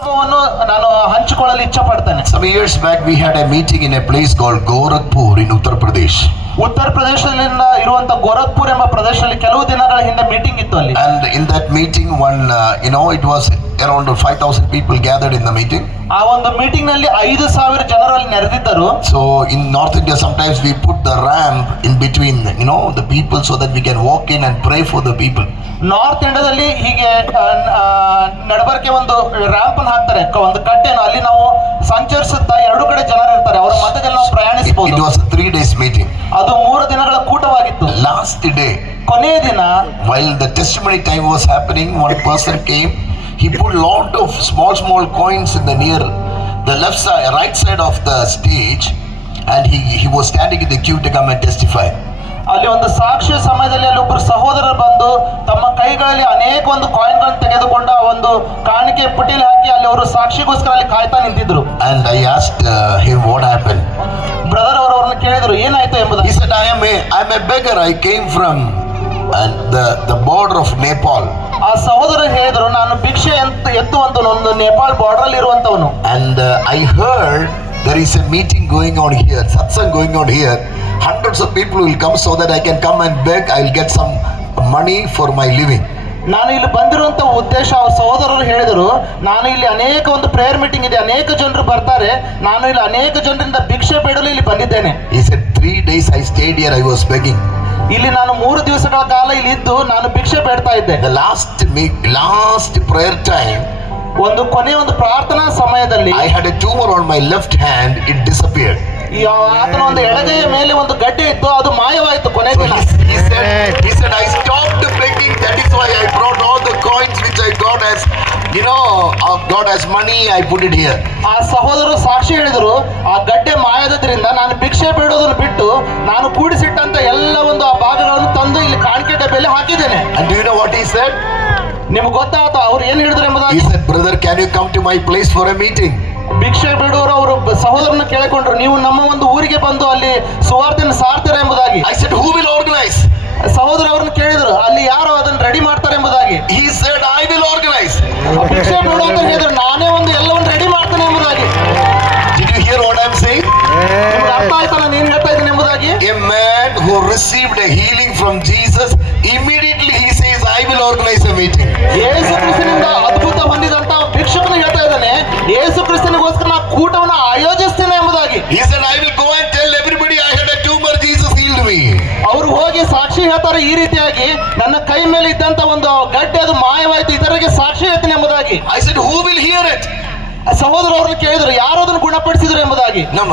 ನಾನು ಹಂಚಿಕೊಳ್ಳಲು ಇಚ್ಛೆ ಪಡ್ತೇನೆ. Some years back we had a meeting in a place called Gorakhpur in Uttar Pradesh. ಉತ್ತರ ಪ್ರದೇಶದಿಂದ ಇರುವಂತ ಗೋರಖ್ಪುರ್ ಎಂಬ ಪ್ರದೇಶದಲ್ಲಿ ಕೆಲವು ದಿನಗಳ ಹಿಂದೆ ಮೀಟಿಂಗ್ ಇತ್ತು ಅಲ್ಲಿ. And in that meeting it was around 5,000 people gathered in the meeting. ಆ ಒಂದು ಮೀಟಿಂಗ್ ನಲ್ಲಿ 5,000 ಜನರು ಅಲ್ಲಿ ನೆರೆದಿದ್ದರು. So in North India sometimes we put the ramp in between the people so that we can walk in and pray for the people. North ಇಂಡಿಯಾದಲ್ಲಿ ಹೀಗೆ ನಡಬರ್ಕೆ ಒಂದು ramp ಅನ್ನು ಹಾಕ್ತಾರೆ, ಒಂದು ಕಟ್ಟೆಯನ್ನು, ಅಲ್ಲಿ ನಾವು ಸಂಚರಿಸುತ್ತಾ ಎರಡು ಕಡೆ ಜನರು ಇರ್ತಾರೆ, ಅವರ ಮಧ್ಯದಲ್ಲಿ ನಾವು ಪ್ರಯಾಣಿಸಬಹುದು. It was a 3 days meeting. ಅದು 3 ದಿನಗಳ ಕೂಟವಾಗಿತ್ತು. Last day, ಕೊನೆಯ ದಿನ, while the testimony time was happening, one person came. He put lot of small coins in the left side, right side of the stage, and he was standing in the queue to come and testify. ಅಲ್ಲಿ ಒಂದು ಸಾಕ್ಷಿಯ ಸಮಯದಲ್ಲಿ ಅಲ್ಲಿ ಒಬ್ಬರು ಸಹೋದರರು ಬಂದು ತಮ್ಮ ಕೈಗಳಲ್ಲಿ ಅನೇಕ ಒಂದು ಕಾಯಿನ್ಗಳನ್ನು ತೆಗೆದುಕೊಂಡು ಆ ಒಂದು ಕಾಣಿಕೆ ಪುಟಿಯಲ್ಲಿ ಹಾಕಿ ಅಲ್ಲಿ ಅವರು ಸಾಕ್ಷಿಗೋಸ್ಕರ ಅಲ್ಲಿ ಕಾಯ್ತಾ ನಿಂತಿದ್ರು. And I asked him what happened. Brother ಅವರನ್ನು ಕೇಳಿದ್ರು ಏನಾಯ್ತು ಎಂಬುದು. He said, I'm a beggar. I came from the border of Nepal. ಆ ಸಹೋದರ ಹೇಳಿದ್ರು, ನಾನು ಭಿಕ್ಷೆ ಎತ್ತುವಂತ ಒಂದು ನೇಪಾಳ್ ಬಾರ್ಡರ್ ಅಲ್ಲಿ ಇರುವಂತವನು. And I heard there is a meeting going on here, satsang going on here. Hundreds of people will come so that I can come and beg. I'll get some money for my living. ನಾನು ಇಲ್ಲಿ ಬಂದಿರುವಂತ ಉದ್ದೇಶ, ಅವ್ರ ಸಹೋದರರು ಹೇಳಿದರು, ನಾನು ಇಲ್ಲಿ ಅನೇಕ ಒಂದು ಪ್ರೇಯರ್ ಮೀಟಿಂಗ್ ಇದೆ, ಅನೇಕ ಜನರು ಬರ್ತಾರೆ, ನಾನು ಇಲ್ಲಿ ಅನೇಕ ಜನರಿಂದ ಭಿಕ್ಷೆ ಬೇಡಲು ಇಲ್ಲಿ ಬಂದಿದ್ದೇನೆ. He said 3 days I stayed here, I was begging. ಇಲ್ಲಿ ನಾನು 3 ದಿವಸಗಳ ಕಾಲ ಇಲ್ಲಿ ಇದ್ದು ನಾನು ಭಿಕ್ಷೆ ಬೇಡ್ತಾ ಇದ್ದೆ. The last prayer time, ಒಂದು ಕೊನೆಯ ಒಂದು ಪ್ರಾರ್ಥನಾ ಸಮಯದಲ್ಲಿ I had a tumor on my left hand. It disappeared. ಆತನ ಒಂದು ಎಡಗೈಯ ಮೇಲೆ ಒಂದು ಗಡ್ಡೆ ಇತ್ತು, ಅದು ಮಾಯವಾಯಿತು ಕೊನೆ ದಿನ. He said I stopped begging. That is why I brought all the coins which I got as God as money. I put it here. ಆ ಸಹೋದರರು ಸಾಕ್ಷಿ ಹೇಳಿದರು, ಆ ಗಡ್ಡೆ ಮಾಯದ್ರಿಂದ ನಾನು ಭಿಕ್ಷೆ ಬೇಡೋದನ್ನು ಬಿಟ್ಟು ನಾನು ಕೂಡಿಸಿಟ್ಟಂತ ಎಲ್ಲ ಒಂದು ಆ ಭಾಗಗಳನ್ನು ತಂದು ಇಲ್ಲಿ ಕಾಣಿಕೆ ಡಬ್ಬೆಯಲ್ಲಿ ಹಾಕಿದ್ದೇನೆ. And do you know what he said? ನಿಮ್ಗೆ ಗೊತ್ತಾಯ್ತು ಅವ್ರು ಏನ್ ಹೇಳಿದ್ರು ಎಂಬುದಾಗಿ? He said, brother, can you come to my place for a meeting? ಭಿಕ್ಷೆ ಬಿಡುವವರು ಅವರು ಸಹೋದರನ ಕೇಳಿಕೊಂಡ್ರು, ನೀವು ನಮ್ಮ ಒಂದು ಊರಿಗೆ ಬಂದು ಅಲ್ಲಿ ಸುವಾರ್ತೆಯನ್ನು ಸಾರ್ತೀರಾ ಎಂಬುದಾಗಿ. I said, who will organize? ಸಹೋದರ ಅವ್ರನ್ನ ಕೇಳಿದ್ರು, ಅಲ್ಲಿ ಯಾರು ಅದನ್ನು ರೆಡಿ ಮಾಡ್ತಾರೆ ಎಂಬುದಾಗಿ. He said, I will organize. ಭಿಕ್ಷೆ ಬಿಡು ಅಂತ ಹೇಳಿದ್ರು, ನಾನೇ ಒಂದು ಎಲ್ಲವನ್ನು ರೆಡಿ ಮಾಡ್ತೇನೆ ಎಂಬುದಾಗಿ. Did you hear what I'm saying? ನಿಮ್ಗೆ ಅರ್ಥ ಆಯ್ತಲ್ಲ ನೀನ್ ಹೇಳ್ತಾ ಇದ್ದೀನಿ ಎಂಬುದಾಗಿ? A man who received a healing from Jesus, immediately he says, I will organize a meeting. ಯೇಸು ಕ್ರಿಸ್ತನಿಂದ ಅದ್ಭುತ ಹೊಂದಿದಂತ ಭಿಕ್ಷಕನು ಹೇಳ್ತಾ ಇದ್ದಾನೆ, ಯೇಸು ಕ್ರಿಸ್ತನಿಗೋಸ್ಕರ ನಾ ಕೂಟವನ್ನು ಆಯೋಜಿಸ್ತೇನೆ ಎಂಬುದಾಗಿ. He said, I will go and tell everybody I had a tumor, Jesus healed me. ಅವರು ಹೋಗಿ ಸಾಕ್ಷಿ ಹೇಳ್ತಾರೆ ಈ ರೀತಿಯಾಗಿ, ನನ್ನ ಕೈ ಮೇಲೆ ಇದ್ದಂತ ಒಂದು ಗಡ್ಡೆ ಅದು ಮಾಯವಾಯ್ತು, ಇದರಿಗೆ ಸಾಕ್ಷಿ ಹೇಳ್ತೀನಿ ಎಂಬುದಾಗಿ. I said, who will hear it? ಸಹೋದರ ಅವ್ರನ್ನ ಕೇಳಿದ್ರು, ಯಾರು ಅದನ್ನು ಗುಣಪಡಿಸಿದ್ರು ಎಂಬುದಾಗಿ. No.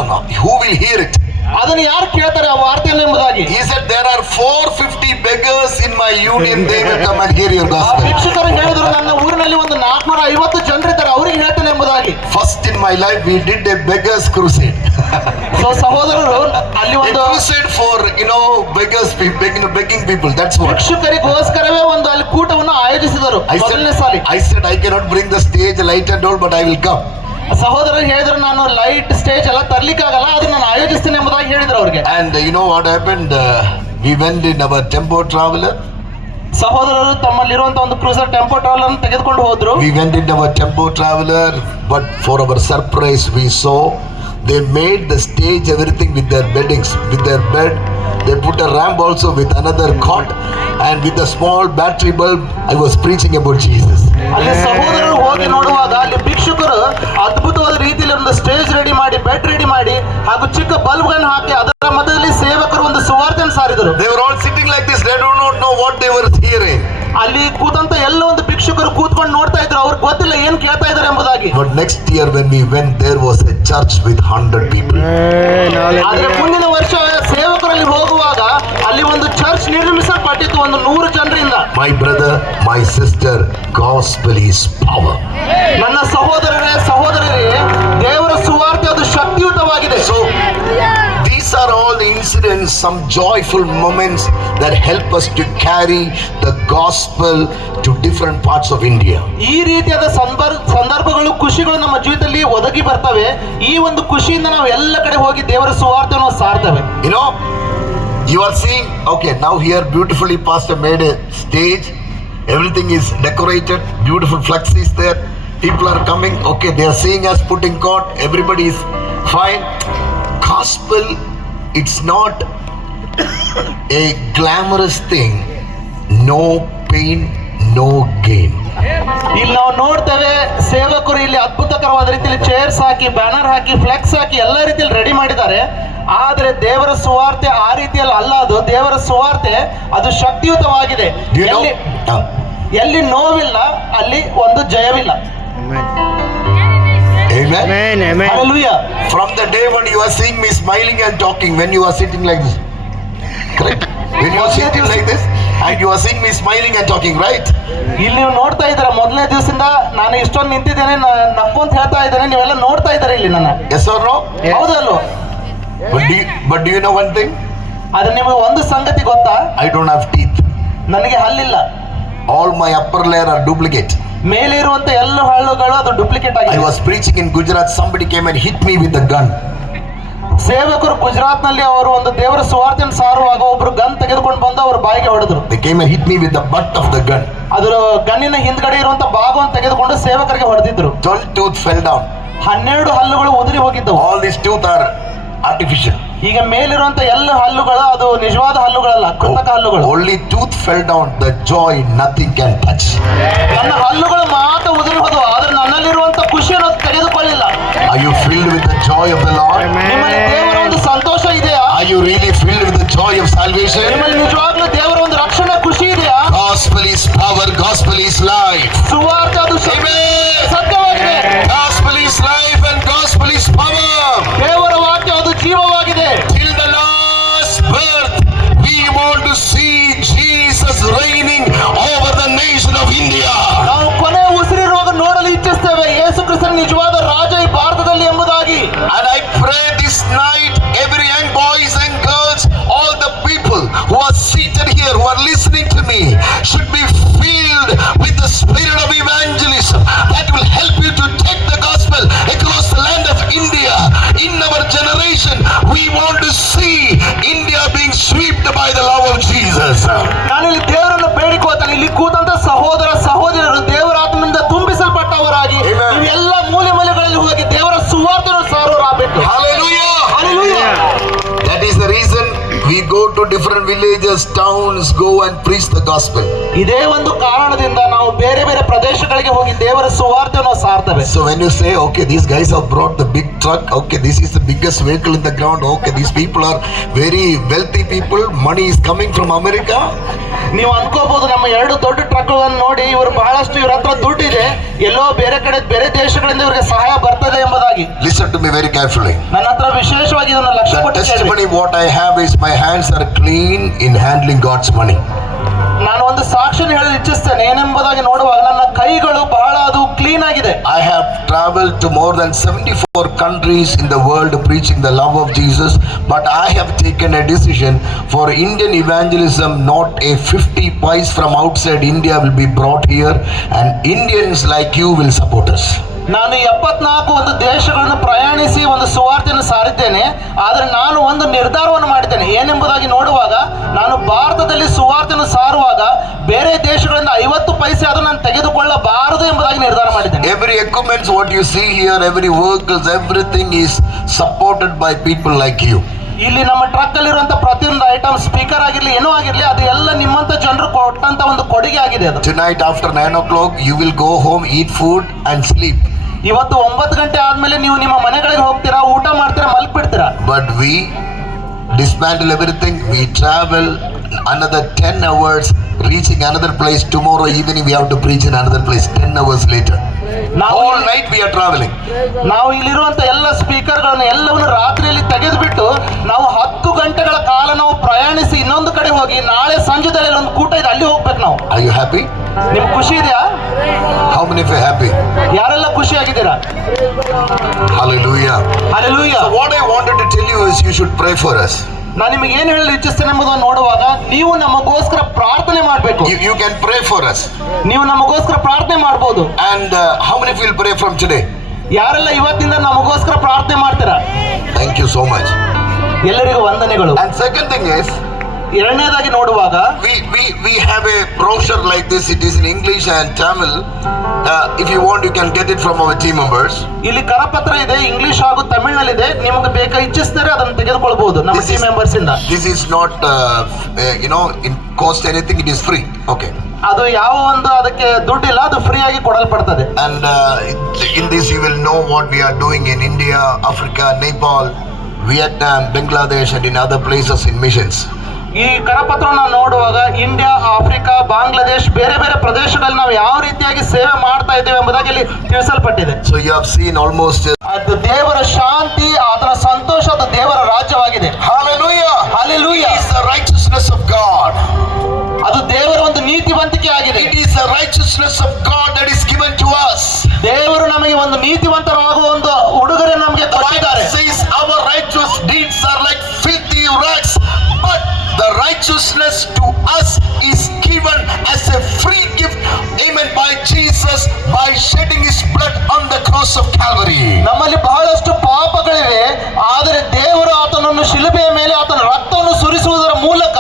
Who will hear it? ಅದನ್ನು ಯಾರು ಕೇಳ್ತಾರೆ ಆ ವಾರ್ತೆಯನ್ನು ಎಂಬುದಾಗಿ. He said, there are 450 beggars in my union. They will come and hear your ಆ gospel. ಭಿಕ್ಷುಕರು ಹೇಳಿದ್ರು, ನನ್ನ ಊರಿನಲ್ಲಿ ಒಂದು 450 ಜನರಿದ್ದಾರೆ, ಅವರಿಗೆ ಹೇಳ್ತೇನೆ ಎಂಬುದಾಗಿ. First in my life we did a beggars crusade. So ಸಹೋದರರು ಅಲ್ಲಿ A ಒಂದು crusade for beggars, begging people. That's what. ಭಿಕ್ಷುಕರಿಗೋಸ್ಕರವೇ ಒಂದು ಅಲ್ಲಿ ಕೂಟವನ್ನು ಆಯೋಜಿಸಿದರು ಮೊದಲನೇ ಸಾಲಿ. I said I cannot bring the stage light and all, but I will come. ಸಹೋದರರು ಹೇಳಿದ್ರು, ನಾನು ಲೈಟ್ ಸ್ಟೇಜ್ ಎಲ್ಲ ತರ್ಲಿಕ್ಕಾಗಲ್ಲ, ಅದನ್ನ ನಾನು ಆಯೋಜಿಸ್ತೀನಿ ಎಂಬುದಾಗಿ ಹೇಳಿದ್ರು ಅವ್ರಿಗೆ. And you know what happened? We went in our tempo traveler. ಸಹೋದರರು ತಮ್ಮಲ್ಲಿರುವಂತಹ ಒಂದು ಕ್ರೂಸರ್ ಟೆಂಪೋ ಟ್ರಾವೆಲರ್ ಅನ್ನು ತೆಗೆದುಕೊಂಡು ಹೋದ್ರು. We went in our tempo traveler, but for our surprise we saw they made the stage everything with their beddings, with their bed. They put a ramp also with another cot, and with a small battery bulb I was preaching about Jesus. ಅಲ್ಲಿ ಸಹೋದರರು ಹೋಗಿ ನೋಡುವಾಗ ಅಲ್ಲಿ ಭಿಕ್ಷುಕರು ಅದ್ಭುತವಾದ ರೀತಿಯಲ್ಲಿ ಒಂದು stage ready ಮಾಡಿ, bed ready ಮಾಡಿ, ಹಾಗೂ ಚಿಕ್ಕ ಬಲ್ಬ್ಗಳನ್ನು ಹಾಕಿ ಅದರ ಮಧ್ಯದಲ್ಲಿ ಸೇವಕರು ಒಂದು ಸುವಾರ್ತೆಯನ್ನು ಸಾರಿದರು. They were all sitting like this. They do not know what they were hearing. ಅಲ್ಲಿ ಕೂತಂತ ಎಲ್ಲ ಒಂದು ಭಿಕ್ಷುಕರು ಕೂತ್ಕೊಂಡು ನೋಡ್ತಾ ಇದ್ರು, ಅವ್ರಿಗೆ ಗೊತ್ತಿಲ್ಲ ಏನ್ ಕೇಳ್ತಾ ಇದ್ದಾರೆ ಎಂಬುದಾಗಿ. But next year when we went, there was a church with 100 people. ಆದ್ರೆ ಮುಂದಿನ ವರ್ಷ ಸೇವಕರಲ್ಲಿ ಹೋಗುವಾಗ ಅಲ್ಲಿ ಒಂದು ಚರ್ಚ್ ನಿರ್ಮಿಸಲ್ಪಟ್ಟಿತ್ತು, ಒಂದು 100 ಜನರಿಂದ. My brother, my sister, gospel is power. ನನ್ನ ಸಹೋದರರೇ, ದೇವರ ಸುವಾರ್ತೆ ಅದು ಶಕ್ತಿಯುತವಾಗಿದೆ. So these are all the incidents, some joyful moments that help us to carry the gospel to different parts of India. ಈ ರೀತಿಯಾದ ಸಂದರ್ಭಗಳು, ಖುಷಿಗಳು ನಮ್ಮ ಜೀವಿತದಲ್ಲಿ ಒದಗಿ ಬರ್ತವೆ. ಈ ಒಂದು ಖುಷಿಯಿಂದ ನಾವು ಎಲ್ಲ ಕಡೆ ಹೋಗಿ ದೇವರ ಸುವಾರ್ತೆಯನ್ನು ಸಾರ್ತೇವೆ. You are seeing, okay, now here beautifully pastor made a stage. Everything is decorated, beautiful flexes there. People are coming, okay, they are seeing us putting court, everybody is fine. Gospel, it's not a glamorous thing. No pain, no gain. ಇಲ್ಲಿ ನಾವು ನೋಡ್ತೇವೆ ಸೇವಕರು ಇಲ್ಲಿ ಅದ್ಭುತಕರವಾದ ರೀತಿಯಲ್ಲಿ chairs ಹಾಕಿ, banner ಹಾಕಿ, flex ಹಾಕಿ ಎಲ್ಲ ರೀತಿಯಲ್ಲಿ ready ಮಾಡಿದ್ದಾರೆ. ಆದ್ರೆ ದೇವರ ಸುವಾರ್ತೆ ಆ ರೀತಿಯಲ್ಲಿ ಅಲ್ಲ. ಅದು ದೇವರ ಸುವಾರ್ತೆ ಅದು ಶಕ್ತಿಯುತವಾಗಿದೆ. Do you know? ಎಲ್ಲಿ ನೋವಿಲ್ಲ ಅಲ್ಲಿ ಒಂದು ಜಯವಿಲ್ಲ. Amen. Hallelujah. From the day when you are seeing me smiling and talking, when you are sitting like this, correct? When you are sitting like this and you are seeing me smiling and talking, right? ಇಲ್ಲಿ ನೀವು ನೋಡ್ತಾ ಇದ್ದೀರಾ, ಮೊದಲನೇ ದಿವಸದಿಂದ ನಾನು ಇಷ್ಟೊಂದು ನಿಂತಿದ್ದೇನೆ, ನಕ್ಕೊಂತ ಹೇಳ್ತಾ ಇದ್ದೇನೆ, ನೀವೆಲ್ಲ ನೋಡ್ತಾ ಇದ್ದಾರೆ ಇಲ್ಲಿ ನನ್ನ. Yes or no? ಹೌದಲ್ವ? But do you know one thing? ಆದ್ರೆ ನಿಮಗೆ ಒಂದು ಸಂಗತಿ ಗೊತ್ತಾ? I don't have teeth. ನನಗೆ ಹಲ್ಲಿಲ್ಲ. All my upper layer are duplicate. ಮೇಲೆ ಇರುವಂತ ಎಲ್ಲ ಹಳ್ಳುಗಳು ಅದು ಡೂಪ್ಲಿಕೇಟ್ I ಆಗಿದೆ. was preaching in Gujarat, somebody came and hit me with a gun. ಸೇವಕರು ಗುಜರಾತ್ ನಲ್ಲಿ ಅವರು ಒಂದು ದೇವರ ಸುವಾರ್ತೆಯನ್ನು ಸಾರುವಾಗ ಒಬ್ರು ಗನ್ ತೆಗೆದುಕೊಂಡು ಬಂದು ಅವ್ರ ಬಾಯಿಗೆ ಹೊಡೆದ್ರು. They came and hit me with the butt of the gun. ಅದರ ಗನ್ನಿನ ಹಿಂದ್ಗಡೆ ಇರುವಂತ ಭಾಗವನ್ನು ತೆಗೆದುಕೊಂಡು ಸೇವಕರಿಗೆ ಹೊಡೆದಿದ್ರು. 12 tooth fell down. 12 ಹಲ್ಲುಗಳು ಉದುರಿ ಹೋಗಿದ್ದವು. All these tooth are artificial. ಈಗ ಮೇಲಿರುವಂತ ಎಲ್ಲ ಹಲ್ಲುಗಳು ಅದು ನಿಜವಾದ ಹಲ್ಲುಗಳಲ್ಲ, ಕೃತಕ ಹಲ್ಲುಗಳು. Only tooth fell down, the joy nothing can touch. ನನ್ನ ಹಲ್ಲುಗಳು ಮಾತ್ರ ಉದುರಿ ಹೋದವು, ಆದ್ರೆ ನನ್ನಲ್ಲಿರುವಂತ ಖುಷಿಯನ್ನು ತೆಗೆದುಕೊಳ್ಳಿಲ್ಲ. Are you filled with the joy of the Lord? ನಿಮ್ಮಲ್ಲಿ ದೇವರ ಒಂದು ಸಂತೋಷ ಇದೆಯಾ? Are you really filled with the joy of salvation? ನಿಮ್ಮಲ್ಲಿ ನಿಜವಾಗ್ಲೂ ದೇವರ ಒಂದು ರಕ್ಷಣೆ ಖುಷಿ ಇದೆಯಾ? Gospel is power, gospel is life. ಸುವಾರ್ತೆ ಅದು ಸತ್ಯವಾಗಿದೆ. Gospel is life and gospel is power. ದೇವರ ವಾಕ್ಯ ಅದು ಜೀವವಾಗಿದೆ. Till the last birth, we want to see Jesus reigning over the nation of India. ನಾವು ಕೊನೆ ಉಸಿರಿರುವಾಗ ನೋಡಲು ಇಚ್ಛಿಸ್ತೇವೆ ಯೇಸು ಕ್ರಿಸ್ತನ ನಿಜವಾದ ರಾಜ ಈ ಭಾರತದಲ್ಲಿ ಎಂಬುದಾಗಿ. And I pray this night, every young boys and girls, all the people who are seated here, who are listening to me, should be filled with the spirit of evangelism that will help you to take the gospel across the land of India. In our generation, we want to see India being swept by the love of Jesus. ನಾನು ಇಲ್ಲಿ ದೇವರನ್ನು ಬೇಡಿಕೋತಾನೆ, ಇಲ್ಲಿ ಕೂತಂತ ಸಹೋದರ ಸಹೋದರರು ದೇವರ ಆತ್ಮದಿಂದ ತುಂಬಿಸಲ್ಪಟ್ಟವರಾಗಿ Amen. ನೀವು ಎಲ್ಲ ಮೂಲೆ ಮೂಲೆಗಳಲ್ಲಿ ಹೋಗಿ ದೇವರ ಸುವಾರ್ತೆಯನ್ನು ಸಾರುವರಾಗಬೇಕು. Hallelujah! Hallelujah. That is the reason we go to different villages, towns, go and preach the gospel. ಇದೇ ಒಂದು ಕಾರಣದಿಂದ ನಾವು ಬೇರೆ ಬೇರೆ ಪ್ರದೇಶಗಳಿಗೆ ಹೋಗಿ ದೇವರ ಸುವಾರ್ತೆಯನ್ನು ಸಾರ್ತೇವೆ. So when you say, okay, these guys have brought the big truck, okay, this is the biggest vehicle in the ground, okay, these people are very wealthy people, money is coming from America. ನೀವು ಅನ್ಕೋಬಹುದು ನಮ್ಮ 2 ದೊಡ್ಡ ಟ್ರಕ್ಗಳನ್ನು ನೋಡಿ ಇವರು ಬಹಳಷ್ಟು ಇವ್ರ ಹತ್ರ ದುಡ್ಡಿದೆ, ಎಲ್ಲೋ ಬೇರೆ ಕಡೆ ಬೇರೆ ದೇಶಗಳಿಂದ ಇವರಿಗೆ ಸಹಾಯ ಬರ್ತದೆ ಎಂಬುದಾಗಿ. Listen to me very carefully. ನನ್ನ ಹತ್ರ ವಿಶೇಷವಾಗಿ ಇದನ್ನು ಲಕ್ಷ್ಯ The ಕೊಟ್ಟು ಕೇಳಿ. testimony what I have is my hands are clean in handling God's money. ನಾನು ಒಂದು ಸಾಕ್ಷಿಯನ್ನು ಹೇಳಲು ಇಚ್ಛಿಸ್ತೇನೆ. ಏನೆಂಬುದಾಗಿ ನೋಡುವಾಗ ನನ್ನ ಕೈಗಳು ಬಹಳ ಅದು ಕ್ಲೀನ್ ಆಗಿದೆ. I have traveled to more than 74 countries in the world preaching the love of Jesus, but I have taken a decision for Indian evangelism. Not a 50 pies from outside India will be brought here, and Indians like you will support us. ನಾನು 74 ಒಂದು ದೇಶಗಳನ್ನು ಪ್ರಯಾಣಿಸಿ ಒಂದು ಸುವಾರ್ತೆಯನ್ನು ಸಾರಿದ್ದೇನೆ. ಆದರೆ ನಾನು ಒಂದು ನಿರ್ಧಾರವನ್ನು ಮಾಡಿದ್ದೇನೆ. ಏನೆಂಬುದಾಗಿ ನೋಡುವಾಗ ನಾನು ಭಾರತದಲ್ಲಿ ಸುವಾರ್ತೆಯನ್ನು ಸಾರುವಾಗ ಬೇರೆ ದೇಶಗಳಿಂದ 50 ಪೈಸೆ ಅದು ನಾನು ತೆಗೆದುಕೊಳ್ಳಬಾರದು ಎಂಬುದಾಗಿ ನಿರ್ಧಾರ ಮಾಡಿದ್ದೇನೆ. Every equipment what you see here, every vehicles, everything is supported by people like you. ಇಲ್ಲಿ ನಮ್ಮ ಟ್ರಕ್ ಅಲ್ಲಿರುವಂತ ಪ್ರತಿಯೊಂದು ಐಟಮ್, ಸ್ಪೀಕರ್ ಆಗಿರ್ಲಿ ಏನೋ ಆಗಿರ್ಲಿ, ಅದು ಎಲ್ಲ ನಿಮ್ಮಂತ ಜನರು ಕೊಟ್ಟಂತ ಒಂದು ಕೊಡುಗೆ ಆಗಿದೆ ಅದು. Tonight after 9 o'clock you will go home, eat food and sleep. ಇವತ್ತು 9 ಗಂಟೆ ಆದ್ಮೇಲೆ ನೀವು ನಿಮ್ಮ ಮನೆಗಳಿಗೆ ಹೋಗ್ತೀರಾ, ಊಟ ಮಾಡ್ತೀರಾ, ಮಲ್ಕ್ಬಿಡ್ತೀರಾ. But we dismantle everything, we travel another 10 hours, reaching another place. Tomorrow evening we have to preach in another place 10 hours later. All night we are traveling. ನಾವು ಇಲ್ಲಿರುವಂತ ಎಲ್ಲ ಸ್ಪೀಕರ್ಗಳನ್ನು ಎಲ್ಲವನ್ನು ರಾತ್ರಿಯಲ್ಲಿ ತೆಗೆದುಬಿಟ್ಟು ನಾವು 10 ಗಂಟೆಗಳ ಕಾಲ ನಾವು ಪ್ರಯಾಣಿಸಿ ಇನ್ನೊಂದು ಕಡೆ ಹೋಗಿ ನಾಳೆ ಸಂಜೆದಲ್ಲಿ ಒಂದು ಕೂಟ ಇದೆ, ಅಲ್ಲಿ ಹೋಗ್ಬೇಕು ನಾವು. Are you happy? ನಿಮ್ಗೆ ಖುಷಿ ಇದೆಯಾ? How many of you are happy? ಯಾರೆಲ್ಲ ಖುಷಿ ಆಗಿದ್ದೀರಾ? Hallelujah. Hallelujah. So what I wanted to tell you is you should pray for us. ನಾನು ನಿಮಗೆ ಏನು ಹೇಳಲು ಇಚ್ಛಿಸ್ತೇನೆ ಎಂಬುದನ್ನು ನೋಡುವಾಗ ನೀವು ನಮಗೋಸ್ಕರ ಪ್ರಾರ್ಥನೆ ಮಾಡಬೇಕು. You can pray for us. ನೀವು ನಮಗೋಸ್ಕರ ಪ್ರಾರ್ಥನೆ ಮಾಡಬಹುದು. And how many of you will pray from today? ಯಾರೆಲ್ಲ ಇವತ್ತಿಂದ ನಮಗೋಸ್ಕರ ಪ್ರಾರ್ಥನೆ ಮಾಡ್ತೀರಾ? Thank you so much. ಎಲ್ಲರಿಗೂ ವಂದನೆಗಳು. And second thing is, ಎರಡನೇದಾಗಿ ನೋಡುವಾಗ we have a brochure like this. It is in English and Tamil. If you want, you can get it from our team members. ಇಲ್ಲಿ ಕರಪತ್ರ ಇದೆ, English ಹಾಗೂ ತಮಿಳಿನಲ್ಲಿದೆ. ನಿಮಗೆ ಇಚ್ಛಿಸಿದರೆ ಅದನ್ನು ತೆಗೆದುಕೊಳ್ಬಹುದು ನಮ್ಮ ಟೀಮ್ ಮೆಂಬರ್ಸ್ ಇಂದ. This is not it cost anything. It is free. Okay. ಅದು ಯಾವ ಒಂದು ಅದಕ್ಕೆ ದುಡ್ಡಿಲ್ಲ, ಅದು ಫ್ರೀ ಆಗಿ ಕೊಡಲ್ಪಡ್ತದೆ. And in this you will know what we are doing in India, Africa, Nepal, Vietnam, Bangladesh and in other places in missions. ಈ ಕರಪತ್ರವನ್ನು ನೋಡುವಾಗ India, Africa, Bangladesh ಬೇರೆ ಬೇರೆ ಪ್ರದೇಶಗಳಲ್ಲಿ ನಾವು ಯಾವ ರೀತಿಯಾಗಿ ಸೇವೆ ಮಾಡ್ತಾ ಇದ್ದೇವೆ ಎಂಬುದಾಗಿ ಇಲ್ಲಿ ತಿಳಿಸಲ್ಪಟ್ಟಿದೆ. So you have seen almost ಅದು ದೇವರ ಶಾಂತಿ, ಆತನ ಸಂತೋಷ, ಅದು ದೇವರ ರಾಜ್ಯವಾಗಿದೆ. hallelujah. Hallelujah. It is the righteousness of God. ಅದು ದೇವರ ಒಂದು ನೀತಿವಂತಿಕೆ ಆಗಿದೆ. It is the righteousness of God that is given to us. ದೇವರು ನಮಗೆ ಒಂದು ನೀತಿವಂತರಾಗುವ ಒಂದು ಉಡುಗೊರೆ ನಮಗೆ ಕೊಟ್ಟಿದ್ದಾರೆ. The Bible says our righteous deeds are like filthy rags, but the righteousness to us is given as a free gift, amen, by Jesus, by shedding his blood on the cross of Calvary. ನಮ್ಮಲ್ಲಿ ಬಹಳಷ್ಟು ಪಾಪಗಳಿವೆ, ಆದರೆ ದೇವರು ಆತನನ್ನು ಶಿಲುಬೆಯ ಮೇಲೆ ಆತನ ರಕ್ತವನ್ನು ಸುರಿಸುವುದರ ಮೂಲಕ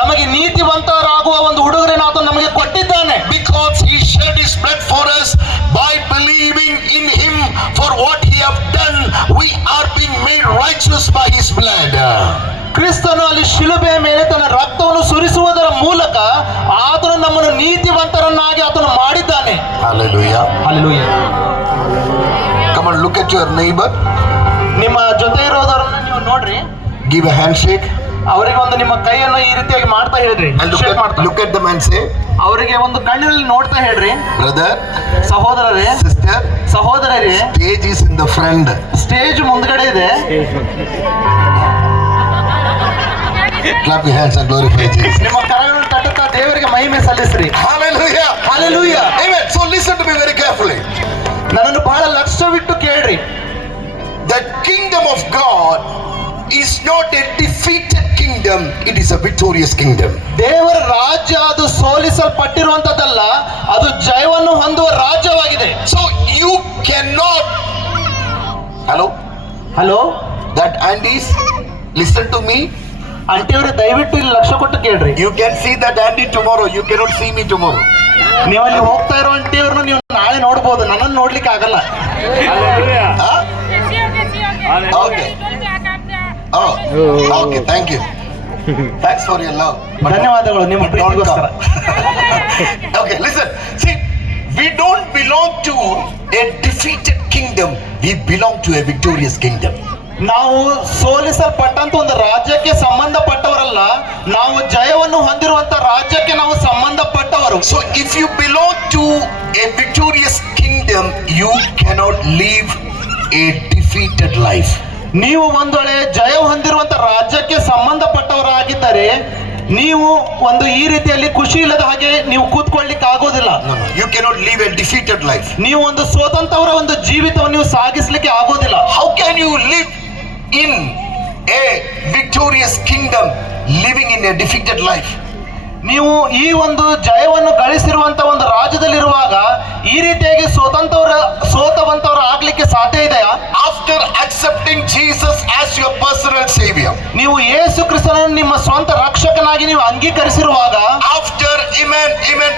ನಮಗೆ ನೀತಿವಂತರಾಗುವ ಒಂದು ಉಡುಗೊರೆಯನ್ನು ಆತನು ನಮಗೆ ಕೊಟ್ಟಿದ್ದಾನೆ. Because he shed his blood for us, by believing in him for what he have done, we are being made righteous by his blood. ಕ್ರಿಸ್ತನು ಅಲ್ಲಿ ಶಿಲುಬೆಯ ಮೇಲೆ ತನ್ನ ರಕ್ತವನ್ನು ಸುರಿಸುವುದರ ಮೂಲಕ ಆತನು ನಮ್ಮನ್ನು ನೀತಿವಂತರನ್ನಾಗಿ ಆತನು ಮಾಡಿದ್ದಾನೆ. Hallelujah. Hallelujah. Come on, look at your neighbor. ನಿಮ್ಮ ಜೊತೆ ಇರೋದನ್ನ ನೀವು ನೋಡ್ರಿ, Give a handshake ಅವರಿಗೆ ಒಂದು ನಿಮ್ಮ ಕೈಯನ್ನು ಈ ರೀತಿಯಾಗಿ ಮಾಡ್ತಾ ಹೇಳ್ರಿ. and look at them and say, ಅವರಿಗೆ ಒಂದು ಕಣ್ಣಿನಲ್ಲಿ ನೋಡ್ತಾ ಹೇಳ್ರಿ, brother, ಸಹೋದರರೇ, sister, ಸಹೋದರರೇ, stage is in the front. Stage ಮುಂದ್ಗಡೆ ಇದೆ. Clap your hands and glorify Jesus. ನಿಮ್ಮ ಕರಗಳನ್ನು ತಟ್ಟುತ್ತಾ ದೇವರಿಗೆ ಮಹಿಮೆ ಸಲ್ಲಿಸ್ರಿ. Hallelujah. Hallelujah. Amen. So listen to me very carefully. ನನ್ನನ್ನು ಬಹಳ ಲಕ್ಷ್ಯವಿಟ್ಟು ಕೇಳ್ರಿ. The kingdom of God is not a defeated kingdom, it is a victorious kingdom. ದೇವರ ರಾಜ್ಯ ಅದು ಸೋಲಿಸಲ್ಪಟ್ಟಿರುವಂತದ್ದಲ್ಲ, ಅದು ಜಯವನ್ನು ಹೊಂದುವ ರಾಜ್ಯವಾಗಿದೆ. So you cannot, hello, that Andy's, listen to me. ಅಂಟಿಯವರು ದಯವಿಟ್ಟು ಇಲ್ಲಿ ಲಕ್ಷ್ಯ ಕೊಟ್ಟು ಕೇಳ್ರಿ. You can see that Andy tomorrow, you cannot see me tomorrow. ನೀವು ಅಲ್ಲಿ ಹೋಗ್ತಾ ಇರೋ ಅಂಟಿಯವ್ರನ್ನು ನೀವು ನಾಳೆ ನೋಡ್ಬೋದು, ನನ್ನನ್ನು ನೋಡ್ಲಿಕ್ಕೆ ಆಗಲ್ಲ. Huh? Okay. Oh, okay, thank you. Thanks for your love. ಧನ್ಯವಾದಗಳು ನಿಮ್ಮ But don't ಪ್ರೀತಿಗೋಸ್ಕರ. come. Okay, listen. See, we don't belong to a defeated kingdom. We belong to a victorious kingdom. ನಾವು ಸೋಲಿಸಲ್ಪಟ್ಟಂತ ಒಂದು ರಾಜ್ಯಕ್ಕೆ ಸಂಬಂಧಪಟ್ಟವರಲ್ಲ, ನಾವು ಜಯವನ್ನು ಹೊಂದಿರುವಂತ ರಾಜ್ಯಕ್ಕೆ ನಾವು ಸಂಬಂಧಪಟ್ಟವರು. So if you belong to a victorious kingdom, you cannot live a defeated life. ನೀವು ಒಂದು ವೇಳೆ ಜಯ ಹೊಂದಿರುವಂತ ರಾಜ್ಯಕ್ಕೆ ಸಂಬಂಧಪಟ್ಟವರಾಗಿದ್ದರೆ ನೀವು ಒಂದು ಈ ರೀತಿಯಲ್ಲಿ ಖುಷಿ ಇಲ್ಲದ ಹಾಗೆ ನೀವು ಕೂತ್ಕೊಳ್ಳಿಕ್ಕೆ ಆಗೋದಿಲ್ಲ. No, you cannot live a defeated life. ನೀವು ಒಂದು ಸ್ವತಂತ್ರವರ ಒಂದು ಜೀವಿತವನ್ನು ನೀವು ಸಾಗಿಸಲಿಕ್ಕೆ ಆಗೋದಿಲ್ಲ. How can you live in a victorious kingdom living in a defeated life? ನೀವು ಈ ಒಂದು ಜಯವನ್ನು ಗಳಿಸಿರುವಂತ ಒಂದು ರಾಜ್ಯದಲ್ಲಿರುವಾಗ ಈ ರೀತಿಯಾಗಿ ಸೋತವಂತವರು ಆಗ್ಲಿಕ್ಕೆ ಸಾಧ್ಯ ಇದೆಯಾ? After accepting Jesus as your personal savior, ನೀವು ಯೇಸು ಕ್ರಿಸ್ತನನ್ನು ನಿಮ್ಮ ಸ್ವಂತ ರಕ್ಷಕನಾಗಿ ನೀವು ಅಂಗೀಕರಿಸಿರುವಾಗ, after amen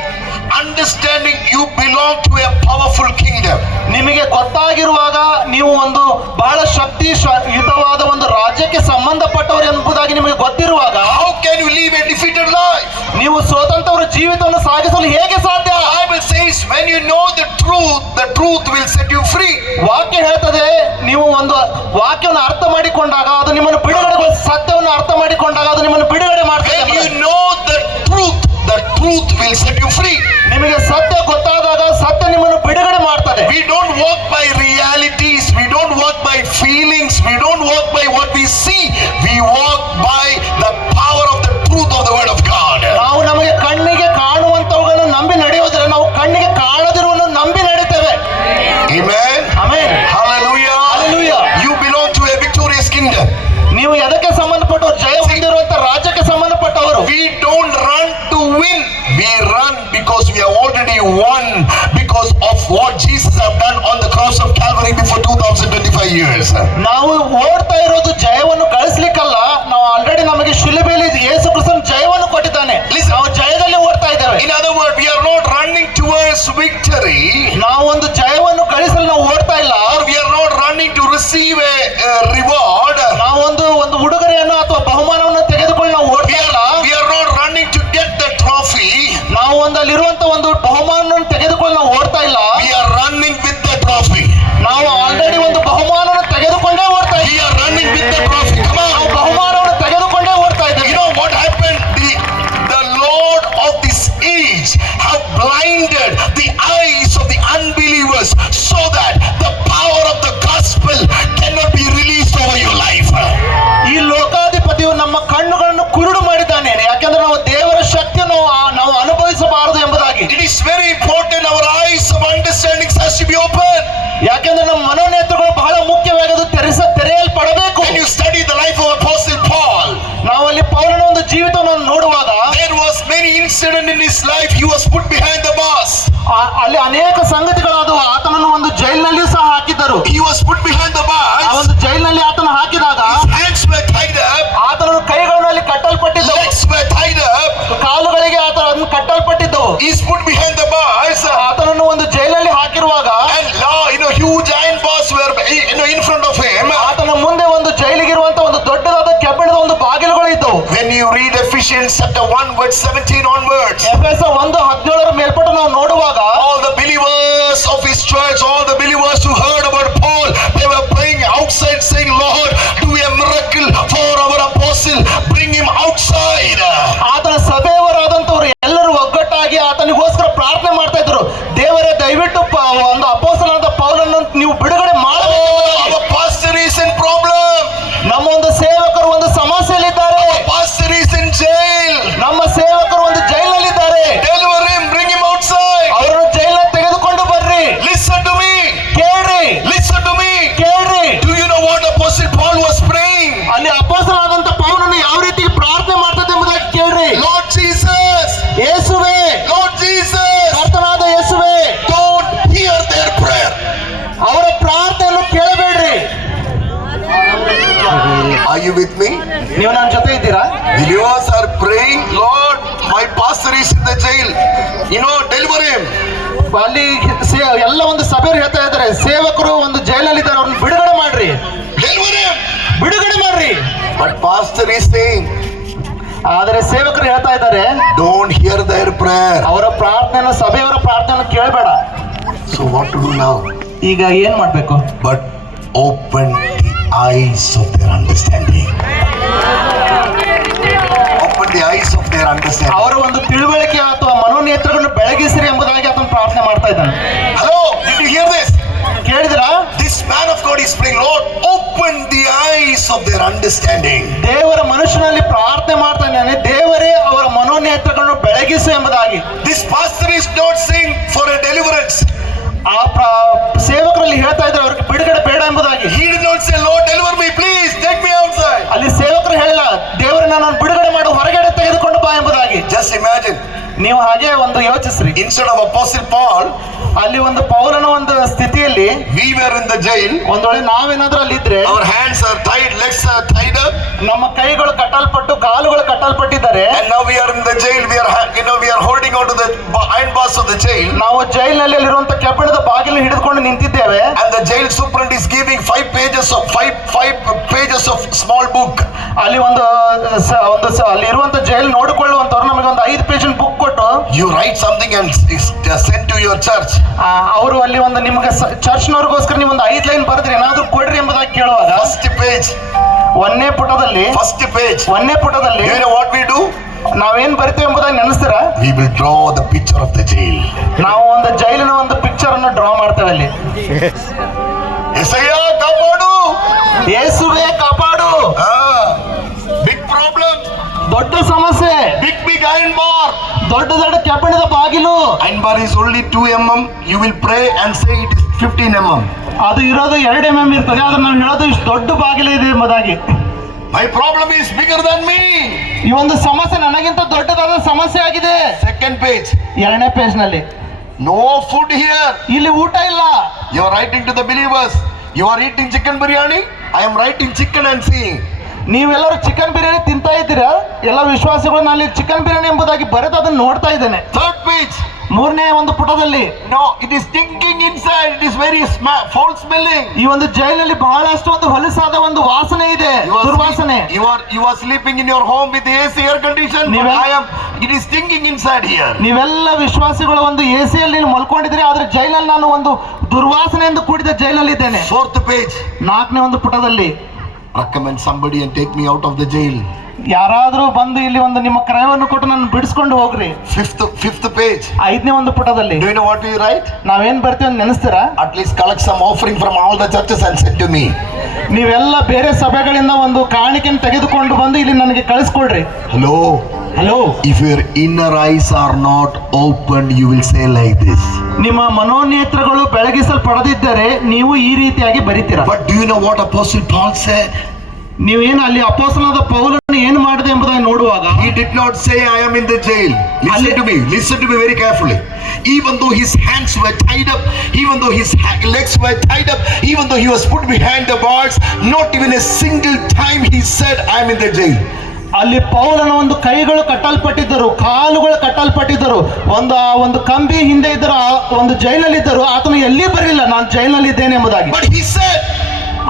understanding you belong to a powerful kingdom, ನಿಮಗೆ ಗೊತ್ತಾಗಿರುವಾಗ ನೀವು ಒಂದು ಬಹಳ ಶಕ್ತಿಯುತವಾದ ಒಂದು ರಾಜ್ಯಕ್ಕೆ ಸಂಬಂಧಪಟ್ಟವರು ಎಂಬುದಾಗಿ ನಿಮಗೆ ಗೊತ್ತಿರುವಾಗ, how can you live a defeated life? ನೀವು ಸ್ವತಂತ್ರ ಜೀವಿತವನ್ನು ಸಾಗಿಸಲು ಹೇಗೆ ಸಾಧ್ಯ? Bible says when you know the truth will set you free. ವಾಕ್ಯ ಹೇಳ್ತದೆ, ನೀವು ಒಂದು ವಾಕ್ಯವನ್ನು ಅರ್ಥ ಮಾಡಿಕೊಂಡಾಗ ಅದು ನಿಮ್ಮನ್ನು ಬಿಡುಗಡೆ, ಸತ್ಯವನ್ನು ಅರ್ಥ ಮಾಡಿಕೊಂಡಾಗ ಅದು ನಿಮ್ಮನ್ನು ಬಿಡುಗಡೆ ಮಾಡ್ತದೆ. When you know the truth will set you free. ನಿಮಗೆ ಸತ್ಯ ಗೊತ್ತಾದಾಗ ಸತ್ಯ ನಿಮ್ಮನ್ನು ಬಿಡುಗಡೆ ಮಾಡ್ತದೆ. We don't walk by realities, we don't walk by feelings, we don't walk by what we see, we walk by the power of the truth of the word of God. ನಾವು ನಮಗೆ ಕಣ್ಣಿಗೆ ಕಾಣುವಂತವುಗಳನ್ನು ನಂಬಿ ನಡೆಯೋದಿಲ್ಲ, ನಾವು ಕಣ್ಣಿಗೆ ಕಾಣದಿರುವನ್ನು ನಂಬಿ ನಡೀತೇವೆ. Amen. Amen. Hallelujah. Hallelujah. You belong to a victorious kingdom. ನೀವು ಎದಕ್ಕೆ ಸಂಬಂಧಪಟ್ಟವರು? ಜಯ ಹೊಂದಿರುವಂತ ರಾಜ್ಯಕ್ಕೆ ಸಂಬಂಧಪಟ್ಟವರು. We don't run to win, we run because we have already won because of what Jesus have done on the cross of Calvary before 2025 years. ನಾವು ಓಡ್ತಾ ಇರೋದು ಜಯವನ್ನು ಗಳಿಸ್ಲಿಕ್ಕಲ್ಲ, ನಾವು ಆಲ್ರೆಡಿ ನಮಗೆ ಶಿಲುಬೆಯಲ್ಲಿ ಯೇಸು ಕ್ರಿಸ್ತನು ಜಯವನ್ನು ಕೊಟ್ಟಿದ್ದಾನೆ. ನಾವು ಜಯದಲ್ಲಿ ಓಡ್ತಾ ಇದ್ದೇವೆ. In other ಅಲ್ಲಿರುವಂತ ಒಂದು ಬಹುಮಾನವನ್ನು ತೆಗೆದುಕೊಂಡು ನಾವು ಓಡ್ತಾ ಇಲ್ಲ, We are running with the trophy. ನಾವು ಆಲ್ರೆಡಿ ಒಂದು ಬಹುಮಾನವನ್ನು ತೆಗೆದುಕೊಂಡೇ ಓಡ್ತಾ We ಇದ್ದೀವಿ. are running with the trophy. Come ನಾವು on. ಬಹುಮಾನವನ್ನು ತೆಗೆದುಕೊಂಡೇ ಓಡ್ತಾ You ಇದ್ದೀವಿ. know what happened? The Lord of this age have blinded the eyes of the unbelievers so that the power of the gospel cannot be released over your life. ಈ ಲೋಕಾಧಿಪತಿಯು ನಮ್ಮ ಕಣ್ಣುಗಳನ್ನು ಕುರುಡು ಮಾಡಿದ್ದಾನೆ, ಯಾಕೆಂದ್ರೆ ನಾವು ದೇವರ ಶಕ್ತಿಯನ್ನು ನಾವು ಅನುಭವಿಸಬಾರದು ಎಂಬುದಾಗಿ. It is very important our eyes of understanding has to be open. ಯಾಕೆಂದ್ರೆ ನಮ್ಮ ಮನೋನೇತ್ರಗಳು ಬಹಳ ಮುಖ್ಯವಾಗಿ ಅದು ತೆರೆಯಲ್ಪಡಬೇಕು. When you study the life of Apostle Paul, ನಾವು ಅಲ್ಲಿ ಪೌಲನ ಒಂದು ಜೀವಿತವನ್ನು ನೋಡುವಾಗ there was many incident in his life. He was put behind the bars. ಅಲ್ಲಿ ಅನೇಕ ಸಂಗತಿಗಳಾದವು. ಆತನನ್ನು ಒಂದು ಜೈಲಿನಲ್ಲಿಯೂ ಸಹ ಹಾಕಿದ್ದರು. He was put behind the ಆ bars. ಒಂದು ಜೈಲಿನಲ್ಲಿ ಆತನ ಹಾಕಿದಾಗ His hands were tied up. ಆತನ ಕೈಗಳಲ್ಲಿ ಕಟ್ಟಲ್ಪಟ್ಟಿದ್ದವು, Legs were tied up. ಕಾಲುಗಳಿಗೆ ಆತನ ಕಟ್ಟಲ್ಪಟ್ಟಿದ್ದವು. He's put behind the bars. ಆತನನ್ನು ಒಂದು ಜೈಲಲ್ಲಿ ಹಾಕಿರುವಾಗ And huge iron bars were in front of him. ಆತನ ಮುಂದೆ ಒಂದು ಜೈಲಿಗಿರುವಂತ ಒಂದು ದೊಡ್ಡದಾದ ಕೆಬ್ಬಿಣದ ಒಂದು ಬಾಗಿಲುಗಳು ಇದ್ದವು. When you read Ephesians chapter 1 verse 17 onwards, ಎಫೆಸ 1:17 ಮೇಲ್ಪಟ್ಟು ನಾವು ನೋಡುವಾಗ all the believers of his church, all the believers who heard about Paul, they were praying outside saying, Lord, do a miracle for our apostle, bring him outside. ಆತನ ಸಭೆಯವರಾದಂತವರು ಎಲ್ಲರೂ ಒಗ್ಗಟ್ಟಾಗಿ ಆತನಿಗೋಸ್ಕರ ಪ್ರಾರ್ಥನೆ ಮಾಡ್ತಾ ಇದ್ರು. ದೇವರೇ, ದಯವಿಟ್ಟು ಒಂದು ಅಪೊಸ್ತಲನಾದ ಪೌಲನನ್ನು ನೀವು ಬಿಡುಗಡೆ ಮಾಡಬೇಕು. Our pastor is in problem. ನಮ್ಮ ಒಂದು ಸೇವಕರು ಒಂದು ಸಮಸ್ಯೆಯಲ್ಲಿದ್ದಾರೆ. Pastor is in jail. ನಮ್ಮ ಸೇವಕರು ಒಂದು ಜೈಲಿನಲ್ಲಿದ್ದಾರೆ. Deliver him, bring him outside. ಅವರನ್ನು ಜೈಲಿನ ತೆಗೆದುಕೊಂಡು ಬರ್ರಿ. Listen to me. ಕೇಳ್ರಿ, Listen to me. ಕೇಳ್ರಿ. Do you know what Apostle Paul was praying? ಅಲ್ಲಿ ಅಪೊಸ್ತಲನಾದಂತ ಪೌಲನು ಯಾವ ರೀತಿ ಪ್ರಾರ್ಥನೆ ಮಾಡ್ತದೆ ಎಂಬುದಾಗಿ ಕೇಳ್ರಿ. Lord Jesus, ಯೇಸುವೇ, Lord Jesus, ಕರ್ತನಾದ ಯೇಸುವೇ, don't hear their prayer. ಅವರ ಪ್ರಾರ್ಥನೆಯನ್ನು ಕೇಳಬೇಡ್ರಿ. Are you with me? ನೀವು ನನ್ನ ಜೊತೆ ಇದ್ದೀರಾ? Believers are praying, Lord, my pastor is in the jail. Deliver him. ಅಲ್ಲಿ ಎಲ್ಲ ಒಂದು ಸಭೆಯವರು ಹೇಳ್ತಾ ಇದ್ದಾರೆ, ಸೇವಕರು ಒಂದು ಜೈಲಲ್ಲಿದ್ದಾರೆ, ಅವ್ರನ್ನ ಬಿಡುಗಡೆ ಮಾಡ್ರಿ, Deliver him. ಬಿಡುಗಡೆ ಮಾಡ್ರಿ. But pastor is saying, ಆದರೆ ಸೇವಕರು ಹೇಳ್ತಾ ಇದ್ದಾರೆ, don't hear their prayer. ಅವರ ಪ್ರಾರ್ಥನೆಯನ್ನು, ಸಭೆಯವರ ಪ್ರಾರ್ಥನೆಯನ್ನು ಕೇಳಬೇಡ. So what to do now? ಈಗ ಏನ್ ಮಾಡ್ಬೇಕು? But open the eyes of their understanding. Open the eyes of their understanding. ಅವರ ಒಂದು ತಿಳುವಳಿಕೆ ಅಥವಾ ಮನೋನೇತ್ರಗಳನ್ನು ಬೆಳಗಿಸಿರಿ ಎಂಬುದಾಗಿ ಆತನ ಪ್ರಾರ್ಥನೆ ಮಾಡ್ತಾ ಇದ್ದಾನೆ. Hello, did you hear this? ಕೇಳಿದ್ರಾ? This man of God is praying, Lord, open the eyes of their understanding. ದೇವರ ಮನುಷ್ಯನಲ್ಲಿ ಪ್ರಾರ್ಥನೆ ಮಾಡ್ತಾ ಇದ್ದಾನೆ, ದೇವರೇ ಅವರ ಮನೋನೇತ್ರಗಳನ್ನು ಬೆಳಗಿಸು ಎಂಬುದಾಗಿ. This pastor is not saying for a deliverance. ಆ ಸೇವಕರಲ್ಲಿ ಹೇಳ್ತಾ ಇದ್ದಾರೆ ಅವ್ರಿಗೆ ಬಿಡುಗಡೆ ಬೇಡ ಎಂಬುದಾಗಿ. He did not say, Lord, deliver me, please, take me outside. ಅಲ್ಲಿ ಸೇವಕರು ಹೇಳಿಲ್ಲ, ದೇವರೇ ನನ್ನನ್ನು ಬಿಡುಗಡೆ ಮಾಡು, ಹೊರಗಡೆ ತೆಗೆದುಕೊಂಡು ಬಾ ಎಂಬುದಾಗಿ. Just imagine, ನೀವು ಹಾಗೆ ಒಂದು ಯೋಚಿಸ್ರಿ. instead of Apostle Paul, ಅಲ್ಲಿ ಒಂದು ಪೌಲನ ಒಂದು ಸ್ಥಿತಿಯಲ್ಲಿ we were in the jail. ಒಂದ್ ವೇಳೆ ನಾವೇನಾದ್ರೂ ಅಲ್ಲಿದ್ರೆ Our hands are tied, legs are tied up, ನಮ್ಮ ಕೈಗಳು ಕಟ್ಟಲ್ಪಟ್ಟು ಕಾಲುಗಳು ಕಟ್ಟಲ್ಪಟ್ಟಿದ್ದಾರೆ. and now we are in the jail. We are holding on to the iron bars of the jail. ನಾವು ಜೈಲಿನಲ್ಲಿ ಅಲ್ಲಿರುವಂತ ಕೆಬ್ಬಣದ ಬಾಗಿಲು ಹಿಡಿದುಕೊಂಡು ನಿಂತಿದ್ದೇವೆ. And the jail superintendent is giving 5 pages of small book. ಅಲ್ಲಿ ಒಂದು ಅಲ್ಲಿ ಇರುವಂತ ಜೈಲ್ ನೋಡಿಕೊಳ್ಳುವಂತವ್ರು ನಮಗೆ ಒಂದು 5 ಪೇಜಿನ ಬುಕ್ ಕೊಟ್ಟು, You write something and send to your church. ಅವರು ಅಲ್ಲಿ ಒಂದು ನಿಮಗೆ ಚರ್ಚ್ನವ್ರಿಗೋಸ್ಕರ ನೀವು ಒಂದು 5 ಲೈನ್ ಬರೆದ್ರಿ, ಏನಾದ್ರೂ ಕೊಡ್ರಿ ಎಂಬುದಾಗಿ ಕೇಳುವಾಗ First page. ಒಂದನೇ ಪುಟದಲ್ಲಿ You know what we do? ನಾವೇನ್ ಬರಿತೀವಿ ಎಂಬುದಾಗಿ ನೆನೆಸ್ತೀರಾ? We will draw the picture of the jail. ನಾವು ಒಂದು ಜೈಲಿನ ಒಂದು ಪಿಕ್ಚರ್ ಅನ್ನು ಡ್ರಾ ಮಾಡ್ತೇವೆ ಅಲ್ಲಿ. Yesaya, ಕಾಪಾಡು. ಯೇಸುವೇ ಕಾಪಾಡು. Big problem. ದೊಡ್ಡ ಸಮಸ್ಯೆ, Big iron bar. ದೊಡ್ಡ ಕೆಬ್ಬಣದ ಬಾಗಿಲು. Iron bar is only 2 mm. You will pray and say it is 15 mm. ಅದು ಇರೋದು 2 mm ಇರ್ತದೆ, ಆದ್ರೆ ನಾವು ಹೇಳೋದು ಇಷ್ಟು ದೊಡ್ಡ ಬಾಗಿಲು ಇದೆ ಎಂಬುದಾಗಿ. My problem is bigger than me. ಈ ಒಂದು ಸಮಸ್ಯೆ ನನಗಿಂತ ದೊಡ್ಡದಾದ ಸಮಸ್ಯೆ ಆಗಿದೆ. Second page. 2ನೇ ಪೇಜ್ ನಲ್ಲಿ No food here. ಇಲ್ಲಿ ಊಟ ಇಲ್ಲ. You are writing to the believers. You are eating chicken biryani. I am writing chicken and seeing. ನೀವೆಲ್ಲರೂ ಚಿಕನ್ ಬಿರಿಯಾನಿ ತಿಂತಾ ಇದ್ದೀರಾ, ಎಲ್ಲ ವಿಶ್ವಾಸಿಗಳು, ನಾನು ಚಿಕನ್ ಬಿರಿಯಾನಿ ಎಂಬುದಾಗಿ ಬರೆದು ಅದನ್ನು ನೋಡ್ತಾ ಇದ್ದೇನೆ. Third page. ಮೂರನೇ ಒಂದು ಪುಟದಲ್ಲಿ No, it is stinking inside. It is very foul smelling. ಈ ಒಂದು ಜೈಲಿನಲ್ಲಿ ಬಹಳಷ್ಟು ಒಂದು ಹೊಲಸಾದ ಒಂದು ವಾಸನೆ ಇದೆ, ದುರ್ವಾಸನೆ. You are sleeping in your home with AC air condition. It is stinking inside here. ನೀವೆಲ್ಲ ವಿಶ್ವಾಸಿಗಳು ಒಂದು ಎಸಿಯಲ್ಲಿ ನೀವು ಮಲ್ಕೊಂಡಿದ್ರಿ, ಆದ್ರೆ ಜೈಲಲ್ಲಿ ನಾನು ಒಂದು ದುರ್ವಾಸನೆಯಿಂದ ಕೂಡಿದ ಜೈಲಲ್ಲಿ ಇದ್ದೇನೆ. 4th page. 4ನೇ ಒಂದು ಪುಟದಲ್ಲಿ Recommend somebody and take me out of the jail. ಯಾರಾದ್ರೂ ಬಂದು ಇಲ್ಲಿ ಒಂದು ನಿಮ್ಮ ಕ್ರಯವನ್ನು ಕೊಟ್ಟು ನನ್ನ ಬಿಡಿಸ್ಕೊಂಡು ಹೋಗ್ರಿ. 5th page. 5ನೇ ಒಂದು ಪುಟದಲ್ಲಿ Do you know what we write? ನಾವೇನ್ ಬರ್ತೀವಿ ಅಂತ ನೆನೆಸ್ತೀರಾ? At least collect some offering from all the churches and send to me. ನೀವೆಲ್ಲ ಬೇರೆ ಸಭೆಗಳಿಂದ ಒಂದು ಕಾಣಿಕೆಯನ್ನು ತೆಗೆದುಕೊಂಡು ಬಂದು ಇಲ್ಲಿ ನನಗೆ ಕಳಿಸ್ಕೊಡ್ರಿ. Hello. If your inner eyes are not open, you will say like this. ನಿಮ್ಮ ಮನೋನೇತ್ರಗಳು ಬೆಳಗಿಸಲ್ಪಡದಿದ್ದರೆ ನೀವು ಈ ರೀತಿಯಾಗಿ ಬರೀತೀರಾ. But do you know what Apostle Paul said? ನೀವೇನು ಅಲ್ಲಿ ಅಪೊಸ್ತಲನಾದ ಪೌಲನು ಏನು ಮಾಡಿದೆ ಎಂಬುದಾಗಿ ನೋಡುವಾಗ, he did not say I am in the jail. Listen to me very carefully. Even though his hands were tied up, even though his legs were tied up, even though he was put behind the bars, not even a single time he said I am in the jail. ಅಲ್ಲಿ ಪೌಲನ ಒಂದು ಕೈಗಳು ಕಟ್ಟಲ್ಪಟ್ಟಿದ್ದರು, ಕಾಲುಗಳು ಕಟ್ಟಲ್ಪಟ್ಟಿದ್ದರು, ಒಂದು ಕಂಬಿ ಹಿಂದೆ ಇದ್ದರು, ಒಂದು ಜೈಲಲ್ಲಿದ್ದರು. ಆತನು ಎಲ್ಲಿ ಬರಲಿಲ್ಲ ನಾನು ಜೈಲಿನಲ್ಲಿ ಇದ್ದೇನೆ ಎಂಬುದಾಗಿ. But he said,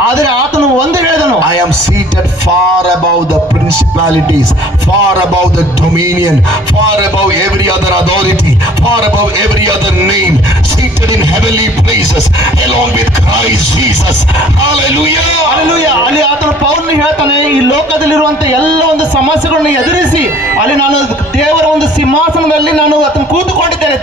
ಆದರೆ ಆತನು ಒಂದು ಹೇಳಿದನು, I am seated far above the principalities, far above the dominion, far above every other authority, far above every other name, seated in heavenly places along with Christ Jesus. Hallelujah. Hallelujah. ಅಲ್ಲಿ ಆತನು ಪೌಲನು ಹೇಳ್ತಾನೆ, ಈ ಲೋಕದಲ್ಲಿರುವಂತ ಎಲ್ಲ ಒಂದು ಸಮಸ್ಯೆಗಳನ್ನು ಎದುರಿಸಿ ಅಲ್ಲಿ ನಾನು ದೇವರ ಒಂದು ಸಿಂಹಾಸನದಲ್ಲಿ ನಾನು ಅದನ್ನು ಕೂತುಕೊಂಡಿದ್ದೇನೆ.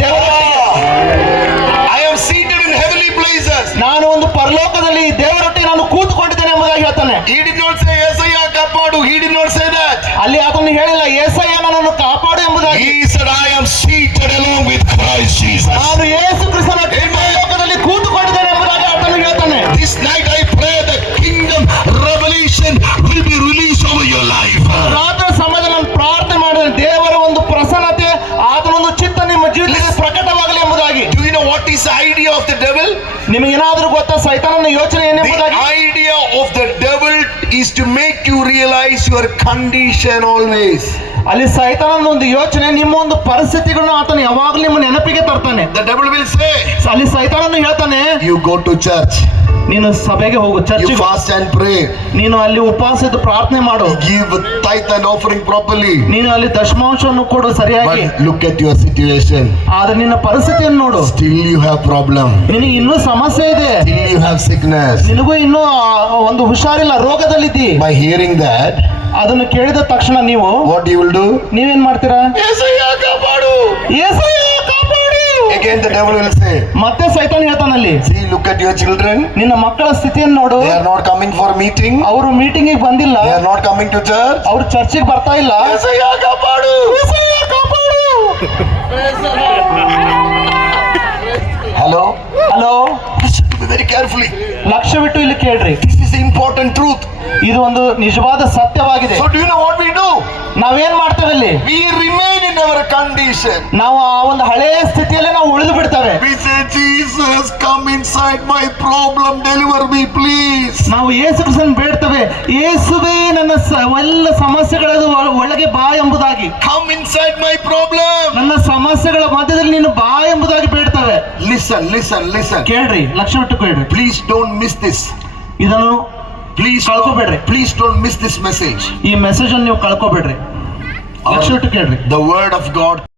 I am seated in heavenly places. ನಾನು ಒಂದು ಪರಲೋಕದಲ್ಲಿ ದೇವರೊಟ್ಟಿಗೆ ನಾನು ಕೂತುಕೊಂಡಿದ್ದೇನೆ ಎಂಬುದಾಗಿ ಹೇಳ್ತಾನೆ. He did not say Yesaya kappadu. He did not say that. ಅಲ್ಲಿ ಆತನು ಹೇಳಿಲ್ಲ ಯೆಶಾಯ ನನ್ನನ್ನು ಕಾಪಾಡು ಎಂಬುದಾಗಿ. He said I am seated along with Christ Jesus. ನಾನು ಯೇಸು ಕ್ರಿಸ್ತನೊಟ್ಟಿಗೆ ಪರಲೋಕದಲ್ಲಿ ಕೂತುಕೊಂಡಿದ್ದೇನೆ ಎಂಬುದಾಗಿ ಆತನು ಹೇಳ್ತಾನೆ. This night I pray the kingdom revelation will be released over your life. ರಾತ್ರಿ ಸಮಯದಲ್ಲಿ ನಾನು ಪ್ರಾರ್ಥನೆ ಮಾಡಿದೆ, ದೇವರ ಒಂದು ಪ್ರಸನ್ನತೆ ಆತನ ಒಂದು ಚಿತ್ತ ನಿಮ್ಮ ಜೀವಿತದಲ್ಲಿ ಪ್ರಕಟವಾಗಲಿ ಎಂಬುದಾಗಿ. Do you know what is the idea of the devil? ನಿಮಗೇನಾದ್ರೂ ಗೊತ್ತಾ ಸೈತಾನನ ಯೋಚನೆ ಏನೆಂಬುದಾಗಿ? The idea of the devil is to make you realize your condition always. ಅಲ್ಲಿ ಸೈತಾನನ ಒಂದು ಯೋಚನೆ, ನಿಮ್ಮ ಒಂದು ಪರಿಸ್ಥಿತಿಗಳನ್ನು ಆತನು ಯಾವಾಗಲೂ ನಿಮ್ಮ ನೆನಪಿಗೆ ತರ್ತಾನೆ. The devil will say, ಅಲ್ಲಿ ಸೈತಾನನು ಹೇಳ್ತಾನೆ, you go to church, ನೀನು ಸಭೆಗೆ ಹೋಗು, you ಚರ್ಚಿಗೆ fast and pray, ನೀನು ಅಲ್ಲಿ ಉಪವಾಸ ಇದ್ದು ಪ್ರಾರ್ಥನೆ ಮಾಡು, give tithe and offering properly. ನೀನು ಅಲ್ಲಿ ದಶಮಾಂಶವನ್ನು ಕೊಡು ಸರಿಯಾಗಿ. But look at your situation. ಆದ್ರೆ ನಿನ್ನ ಪರಿಸ್ಥಿತಿಯನ್ನು ನೋಡು, Still you have problem. ನಿನಗೆ ಇನ್ನೂ ಸಮಸ್ಯೆ ಇದೆ, Still you have sickness. ನಿನಗೂ ಇನ್ನೂ ಒಂದು ಹುಷಾರಿಲ್ಲ, ರೋಗದಲ್ಲಿದ್ದಿ. By hearing that, ಅದನ್ನು ಕೇಳಿದ ತಕ್ಷಣ ನೀವು what you will do? ನೀವೇನ್ ಮಾಡ್ತೀರಾ? Yesaya kappadu. ಯೆಶಾಯ ಕಾಪಾಡು. Again the devil will say, ಮತ್ತೆ ಸೈತಾನ ಹೇಳ್ತಾನಲ್ಲಿ, see, look at your children. ನಿನ್ನ ಮಕ್ಕಳ ಸ್ಥಿತಿಯನ್ನು ನೋಡು, They are not coming for meeting. ಅವರು ಮೀಟಿಂಗ್ ಬಂದಿಲ್ಲ, They are not coming to church. ಅವರು ಚರ್ಚಿಗೆ ಬರ್ತಾ ಇಲ್ಲ. Yesaya kappadu. ಯೆಶಾಯ ಕಾಪಾಡು. Hello? Hello, Listen to me very carefully. ಲಕ್ಷ್ಯವಿಟ್ಟು ಇಲ್ಲಿ ಕೇಳ್ರಿ, This is the important truth. ಇದು ಒಂದು ನಿಜವಾದ ಸತ್ಯವಾಗಿದೆ. So do you know what we do? ನಾವೇನ್ ಮಾಡ್ತೇವೆ ಇಲ್ಲಿ? We remain in our condition. ನಾವು ಆ ಒಂದು ಹಳೆಯ ಸ್ಥಿತಿಯಲ್ಲೇ ನಾವು ಉಳಿದು ಬಿಡ್ತೇವೆ. We say, Jesus, come inside my problem, deliver me, please. ನಾವು ಯೇಸು ಕ್ರಿಸ್ತನ ಬೇಡ್ತೇವೆ, ಯೇಸುವೇ ನನ್ನ ಎಲ್ಲ ಸಮಸ್ಯೆಗಳ ಒಳಗೆ ಬಾ ಎಂಬುದಾಗಿ. Come inside my problem. ನನ್ನ ಸಮಸ್ಯೆಗಳ ಮಧ್ಯದಲ್ಲಿ ನೀನು ಬಾ ಎಂಬುದಾಗಿ ಬೇಡ್ತೇವೆ. Listen. ಕೇಳ್ರಿ, ಲಕ್ಷ್ಯವಿಟ್ಟು ಕೇಳ್ರಿ, Please don't miss this. ಇದನ್ನು ಕಳ್ಕೊಬೇಡ್ರಿ. Please don't miss this message. ಈ ಮೆಸೇಜ್ ಅನ್ನು ನೀವು ಕಳ್ಕೊಬೇಡ್ರಿ. ಲಕ್ಷ್ಯವಿಟ್ಟು ಕೇಳ್ರಿ. The word of God